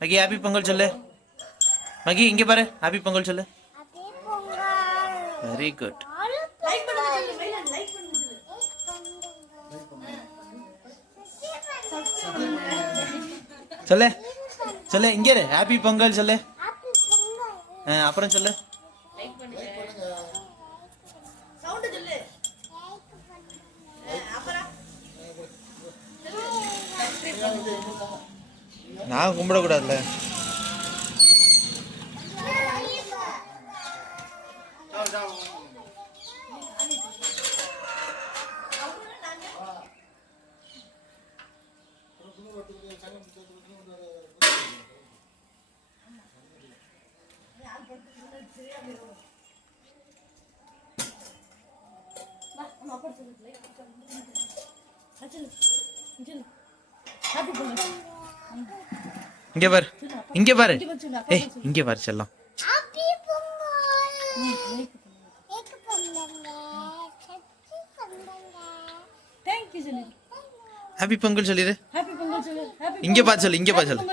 மகி happy Pongal சொல்லு. மகி இங்க பாரு, ஹாப்பி பொங்கல் சொல்லு. Very good. சொல்லு சொல்லு, இங்க இரு, ஹாப்பி பொங்கல் சொல்லு. அப்புறம் சொல்லு. நான் கும்பிடக்கூடாதுல்ல. இங்க பாரு, இங்க பாரு, ஏய் இங்க பாரு செல்லம். ஹாப்பி பொங்கல் சொல்லிடு. இங்க பாத்து சொல்லு, இங்க பாத்து சொல்லு.